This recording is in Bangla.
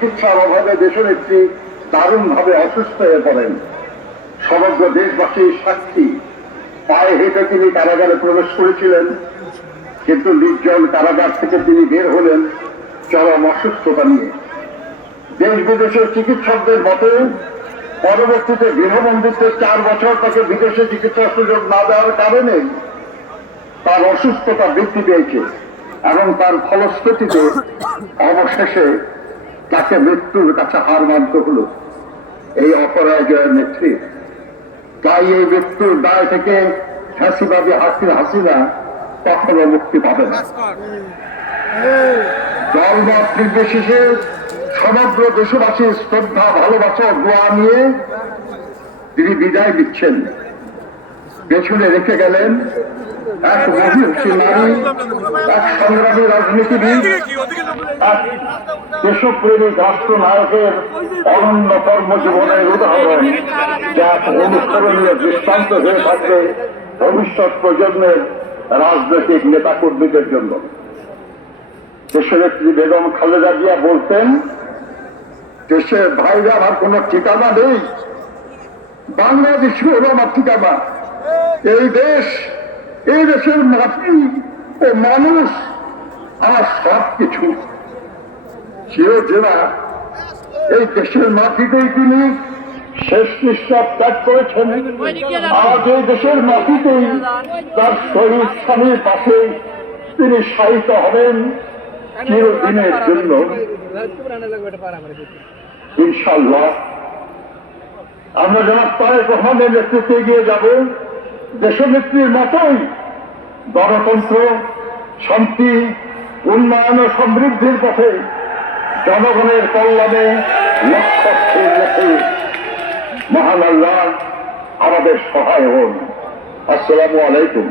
চিকিৎসার অভাবে দেশনেত্রী দারুণভাবে অসুস্থ হয়ে পড়েন। সমগ্র দেশবাসীর সাক্ষী, পায়ে হেঁটে তিনি কারাগারে প্রবেশ করেছিলেন, কিন্তু নির্জন কারাগার থেকে তিনি বের হলেন চরম অসুস্থতা নিয়ে। দেশ বিদেশের চিকিৎসকদের মতে পরবর্তীতে গৃহবন্দিত্বে 4 বছর তাকে বিদেশে চিকিৎসার সুযোগ না দেওয়ার কারণে তার অসুস্থতা বৃদ্ধি পেয়েছে এবং তার ফলশ্রুতিতে অবশেষে তাকে মৃত্যুর কাছে হার মানতে হলো এই অপরাজয়ের নেত্রী। তাই এই মৃত্যুর দায় থেকে ফ্যাসিবাদী হাসিনা কখনো মুক্তি পাবে না। দলমত নির্বিশেষে সমগ্র দেশবাসীর শ্রদ্ধা, ভালোবাসা, দোয়া নিয়ে তিনি বিদায় দিচ্ছেন। পেছনে রেখে গেলেন এক মহিষী নারী, এক সংগ্রামী রাজনীতিবিদ, এক দেশপ্রেমিক রাষ্ট্রনায়কের অনন্য কর্মজীবনের উদাহরণ, যা অনুসরণীয় দৃষ্টান্ত হয়ে থাকবে ভবিষ্যৎ প্রজন্মের রাজনৈতিক নেতাকর্মীদের জন্য। দেশনেত্রী বেগম খালেদা জিয়া বলতেন, দেশের ভাইরা আমার কোন ঠিকানা নেই, বাংলাদেশই হল আমার ঠিকানা। এই দেশ, এই দেশের মাটি ও মানুষ আমার সব কিছু। চিরজেরা এই দেশের মাটিতেই তিনি শেষ নিঃশ্বাস ত্যাগ করেছেন। আজ এই দেশের মাটিতেই তার শহীদ স্বামীর পাশে তিনি শায়িত হবেন চিরদিনের জন্য ইনশাআল্লাহ। আমরা জনাব তারেক রহমানের নেতৃত্বে এগিয়ে যাব দেশনেত্রীর মতোই গণতন্ত্র, শান্তি, উন্নয়ন ও সমৃদ্ধির পথে জনগণের কল্যাণে লক্ষ্য স্থির রেখে। মহান আল্লাহ আমাদের সহায় হন। আসসালামু আলাইকুম।